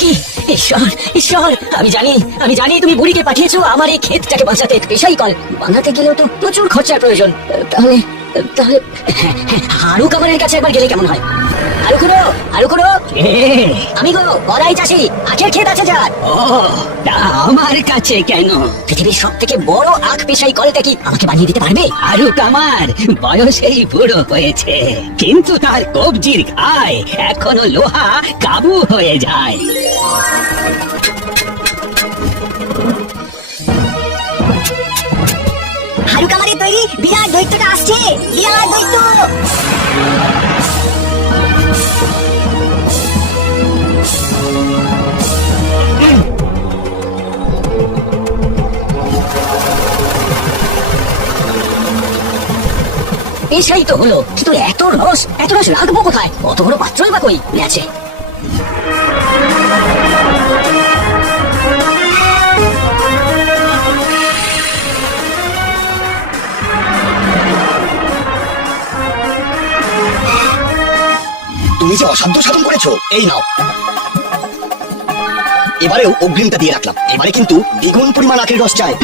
কি? ঈশ্বর ঈশ্বর, আমি জানি তুমি বুড়িকে পাঠিয়েছো আমার এই ক্ষেতটাকে বাঁচাতে। পেশাই কল বানাতে গেলেও তো প্রচুর খরচার প্রয়োজন। তাহলে তাহলে হারু কামারের কাছে একবার গেলে কেমন হয়? হারু খুড়ো, আমি গো বড়াই চাষি, আখের ক্ষেত আছে যার। ও, তা আমার কাছে কেন? পৃথিবীর সব থেকে বড় আখ পেশাই কলটা কি আমাকে বানিয়ে দিতে পারবে? হারু কামার বয়সেই বুড়ো হয়েছে, কিন্তু তার কবজির ঘায় এখনো লোহা কাবু হয়ে যায়। হারু কামারের তৈরি বিরাট দৈত্যটা আসছে, বিরাট দৈত্য। পেশাই তো হলো, কিন্তু এত রস রাখবো কোথায়? অত বড় পাত্রই বা কই আছে? তুমি যে অসাধ্য সাধন করেছো, এই নাও। এবারেও অগ্রিমটা দিয়ে রাখলাম, এবারে কিন্তু দ্বিগুণ পরিমাণ আখের রস চাই।